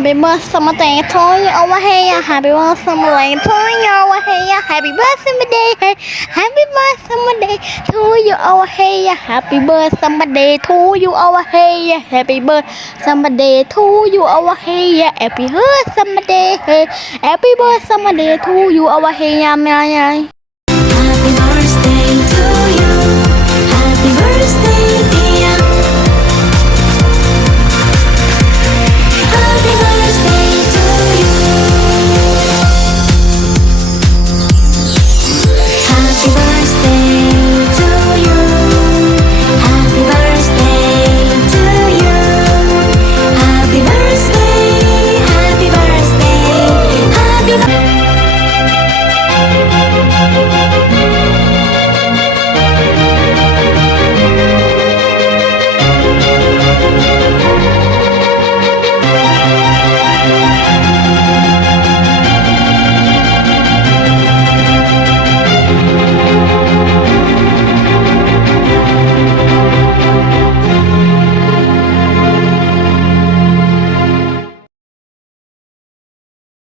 happy birthday to you over here. Happy birthday to you over here. Happy birthday, happy birthday to you over here. Happy birthday to you over here. Happy birthday to you over here. Happy birthday to you over here.